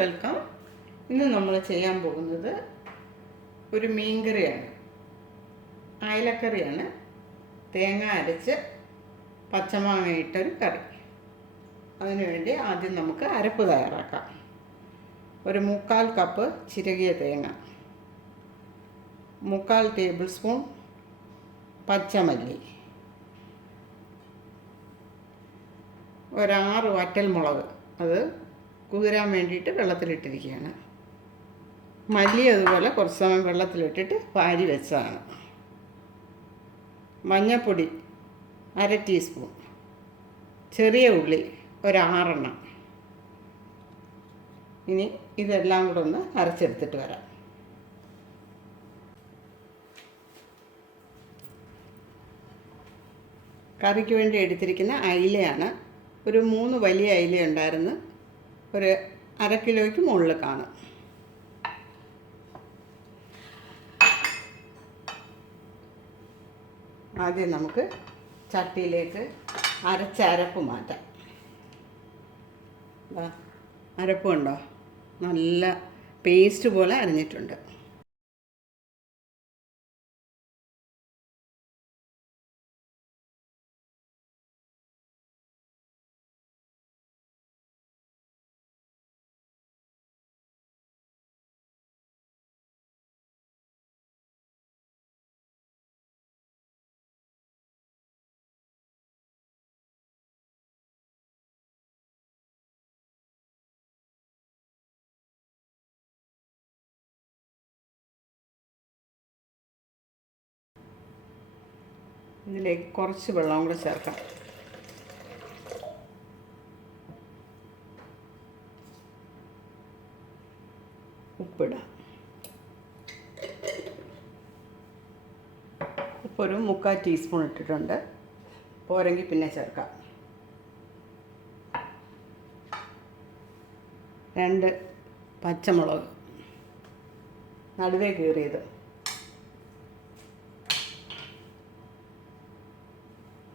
Welcome. ഇന്ന് നമ്മൾ ചെയ്യാൻ പോകുന്നത് ഒരു മീൻകറിയാണ്, അയലക്കറിയാണ്. തേങ്ങ അരച്ച് പച്ചമാങ്ങ ഇട്ടൊരു കറി. അതിനുവേണ്ടി ആദ്യം നമുക്ക് അരപ്പ് തയ്യാറാക്കാം. ഒരു 3/4 കപ്പ് ചിരകിയ തേങ്ങ, 3/4 ടേബിൾ സ്പൂൺ പച്ചമല്ലി, ഒരു 6 വറ്റൽമുളക്, അത് കുതിരാൻ വേണ്ടിയിട്ട് വെള്ളത്തിലിട്ടിരിക്കുകയാണ്. മല്ലി അതുപോലെ കുറച്ച് സമയം വെള്ളത്തിലിട്ടിട്ട് വാരി വെച്ചതാണ്. മഞ്ഞൾപ്പൊടി 1/2 ടീസ്പൂൺ, ചെറിയ ഉള്ളി ഒരു 6 എണ്ണം. ഇനി ഇതെല്ലാം കൂടെ ഒന്ന് അരച്ചെടുത്തിട്ട് വരാം. കറിക്ക് വേണ്ടി എടുത്തിരിക്കുന്ന അയിലയാണ്. ഒരു 3 വലിയ അയില ഉണ്ടായിരുന്നു, ഒരു 1/2 കിലോയ്ക്ക് മുകളിൽ കാണും. ആദ്യം നമുക്ക് ചട്ടിയിലേക്ക് അരപ്പ് മാറ്റാം. അരപ്പ് കണ്ടോ, നല്ല പേസ്റ്റ് പോലെ അരഞ്ഞിട്ടുണ്ട്. ഇതിലേക്ക് കുറച്ച് വെള്ളം കൂടെ ചേർക്കാം. ഉപ്പിടാം. ഉപ്പൊരു 3/4 ടീസ്പൂൺ ഇട്ടിട്ടുണ്ട്. പോരെങ്കിൽ പിന്നെ ചേർക്കാം. 2 പച്ചമുളക് നടുവേ കീറിയത്,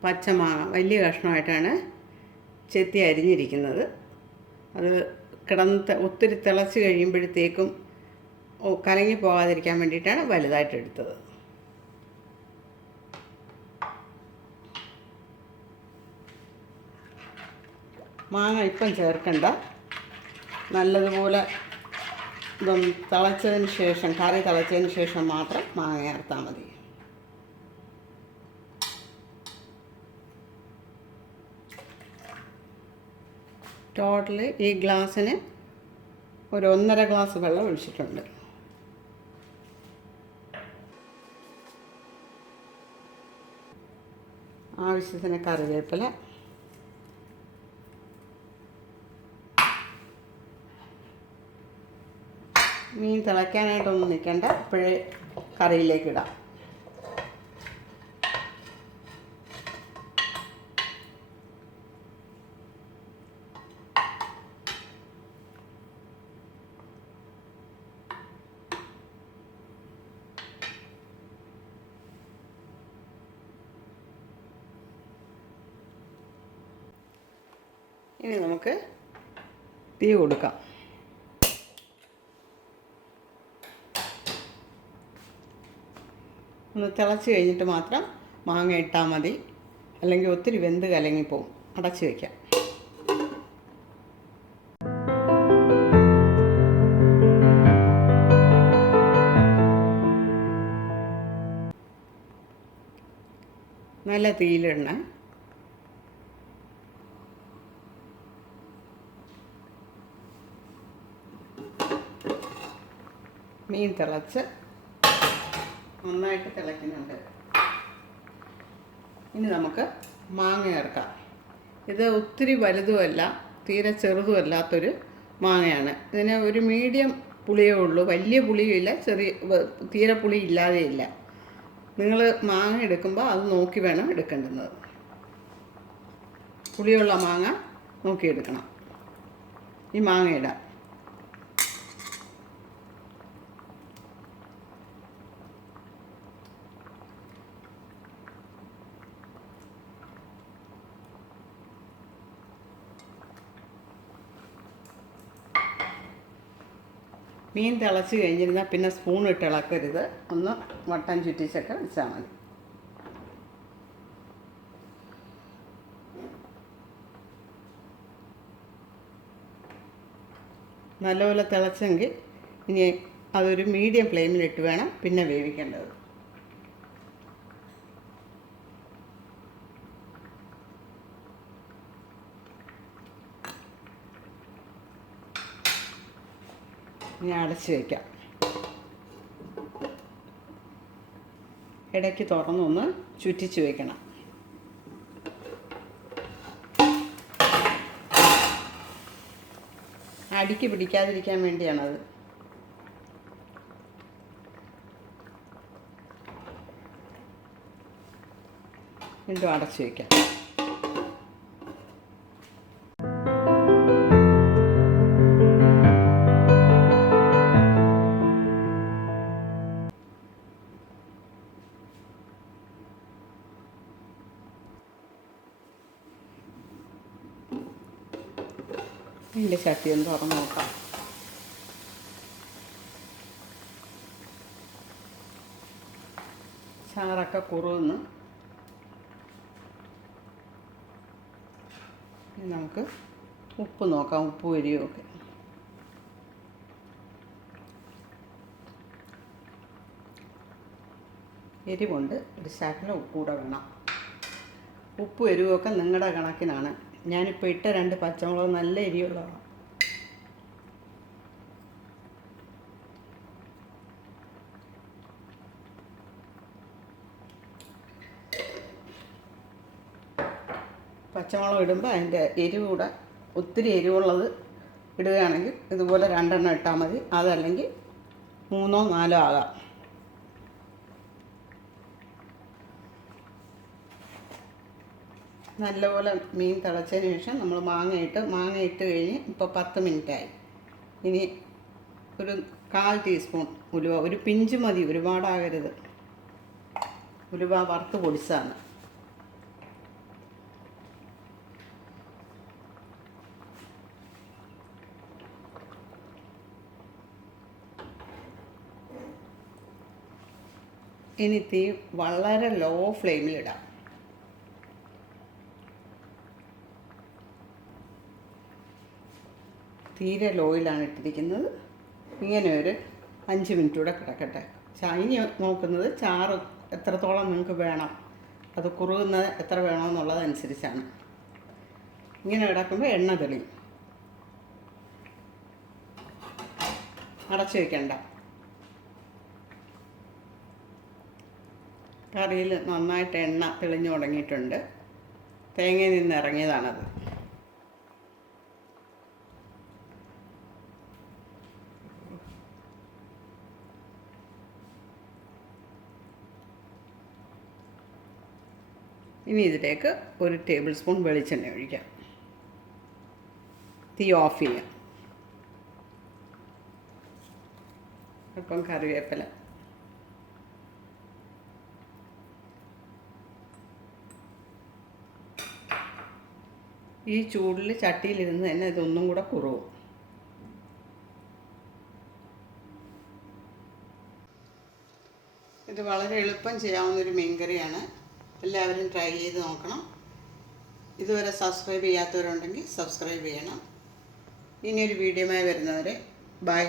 പച്ചമാങ്ങ വലിയ കഷ്ണമായിട്ടാണ് ചെത്തി അരിഞ്ഞിരിക്കുന്നത്. അത് ഒത്തിരി തിളച്ച് കഴിയുമ്പോഴത്തേക്കും കലങ്ങി പോകാതിരിക്കാൻ വേണ്ടിയിട്ടാണ് വലുതായിട്ട് എടുത്തത്. മാങ്ങ ഇപ്പം ചേർക്കണ്ട, നല്ലതുപോലെ ഇതൊന്ന് തിളച്ചതിന് ശേഷം, കറി തിളച്ചതിന് ശേഷം മാത്രം മാങ്ങ ചേർത്താൽ മതി. ടോട്ടല് ഈ ഗ്ലാസ്സിന് ഒരു 1.5 ഗ്ലാസ് വെള്ളം ഒഴിച്ചിട്ടുണ്ട്. ആവശ്യത്തിന് കറിവേപ്പില, മീൻ തിളയ്ക്കാനായിട്ടൊന്നും നിൽക്കണ്ട, ഇപ്പോഴേ കറിയിലേക്കിടാം. ഇനി നമുക്ക് തീ കൊടുക്കാം. ഒന്ന് തിളച്ച് കഴിഞ്ഞിട്ട് മാത്രം മാങ്ങ ഇട്ടാൽ മതി, അല്ലെങ്കിൽ ഒത്തിരി വെന്ത് കലങ്ങിപ്പോവും. അടച്ച് വയ്ക്കാം. നല്ല തീയിലിടണേ. മീൻ തിളച്ച് നന്നായിട്ട് തിളയ്ക്കുന്നുണ്ട്. ഇനി നമുക്ക് മാങ്ങ ചേർക്കാം. ഇത് ഒത്തിരി വലുതുമല്ല, തീരെ ചെറുതുമല്ലാത്തൊരു മാങ്ങയാണ്. ഇതിന് ഒരു മീഡിയം പുളിയേ ഉള്ളൂ, വലിയ പുളിയില്ല, തീരെ പുളി ഇല്ലാതെയില്ല. നിങ്ങൾ മാങ്ങ എടുക്കുമ്പോൾ അത് നോക്കി വേണം എടുക്കേണ്ടുന്നത്. പുളിയുള്ള മാങ്ങ നോക്കിയെടുക്കണം. ഈ മാങ്ങ ഇടാം. മീൻ തിളച്ച് കഴിഞ്ഞിരുന്നാൽ പിന്നെ സ്പൂൺ ഇട്ട് ഇളക്കരുത്, ഒന്ന് വട്ടം ചുറ്റിച്ചൊക്കെ വെച്ചാൽ മതി. നല്ലപോലെ തിളച്ചെങ്കിൽ ഇനി അതൊരു മീഡിയം ഫ്ലെയിമിലിട്ട് വേണം പിന്നെ വേവിക്കേണ്ടത്. ഇനി അടച്ച് വയ്ക്കാം. ഇടയ്ക്ക് തുറന്നൊന്ന് ചുറ്റിച്ച് വയ്ക്കണം. അടിക്ക് പിടിക്കാതിരിക്കാൻ വേണ്ടിയാണത്. വീണ്ടും അടച്ചു വയ്ക്കാം. ഇതിൻ്റെ ചട്ടി ഒന്ന് തുറന്ന് നോക്കാം. ചാറൊക്കെ കുറുന്ന് നമുക്ക് ഉപ്പ് നോക്കാം, ഉപ്പ് എരിയുമൊക്കെ. എരിവുണ്ട്, ഒരു ശകലം ഉപ്പ് കൂടെ വേണം. ഉപ്പ് എരിവൊക്കെ നിങ്ങളുടെ കണക്കിനാണ്. ഞാനിപ്പോൾ ഇട്ട 2 പച്ചമുളക് നല്ല എരിവുള്ളതാണ്. പച്ചമുളക് ഇടുമ്പോൾ അതിൻ്റെ എരിവ് കൂടെ, ഒത്തിരി എരിവുള്ളത് ഇടുകയാണെങ്കിൽ ഇതുപോലെ 2 എണ്ണം ഇട്ടാൽ മതി. അതല്ലെങ്കിൽ 3 or 4 ആകാം. നല്ലപോലെ മീൻ തിളച്ചതിന് ശേഷം നമ്മൾ മാങ്ങ ഇട്ട് കഴിഞ്ഞ് ഇപ്പോൾ 10 മിനിറ്റായി. ഇനി ഒരു 1/4 ടീസ്പൂൺ ഉലുവ, ഒരു പിഞ്ച് മതി, ഒരുപാടാകരുത്. ഉലുവ വറുത്ത് പൊടിച്ചാണ്. ഇനി തീ വളരെ ലോ ഫ്ലെയിമിലിടാം. തീരെ ലോയിലാണ് ഇട്ടിരിക്കുന്നത്. ഇങ്ങനെ ഒരു 5 മിനിറ്റ് കൂടെ കിടക്കട്ടെ. ഇനി നോക്കുന്നത് ചാറ് എത്രത്തോളം നിങ്ങൾക്ക് വേണം, അത് കുറുകുന്നത് എത്ര വേണമെന്നുള്ളതനുസരിച്ചാണ്. ഇങ്ങനെ കിടക്കുമ്പോൾ എണ്ണ തെളിയും. അടച്ചു വയ്ക്കണ്ട. കറിയിൽ നന്നായിട്ട് എണ്ണ തെളിഞ്ഞു തുടങ്ങിയിട്ടുണ്ട്. തേങ്ങയിൽ നിന്ന് ഇറങ്ങിയതാണത്. ഇനി ഇതിലേക്ക് 1 ടേബിൾ സ്പൂൺ വെളിച്ചെണ്ണ ഒഴിക്കാം. തീ ഓഫ് ചെയ്യാം. അല്പം കറിവേപ്പില, ഈ ചൂടിൽ ചട്ടിയിലിരുന്ന് തന്നെ ഇതൊന്നും കൂടെ കുറുവും. ഇത് വളരെ എളുപ്പം ചെയ്യാവുന്നൊരു മീൻകറിയാണ്. എല്ലാവരും ട്രൈ ചെയ്ത് നോക്കണം. ഇതുവരെ സബ്സ്ക്രൈബ് ചെയ്യാത്തവരുണ്ടെങ്കിൽ സബ്സ്ക്രൈബ് ചെയ്യണം. ഇനിയൊരു വീഡിയോയുമായി വരുന്നവരെ ബൈ.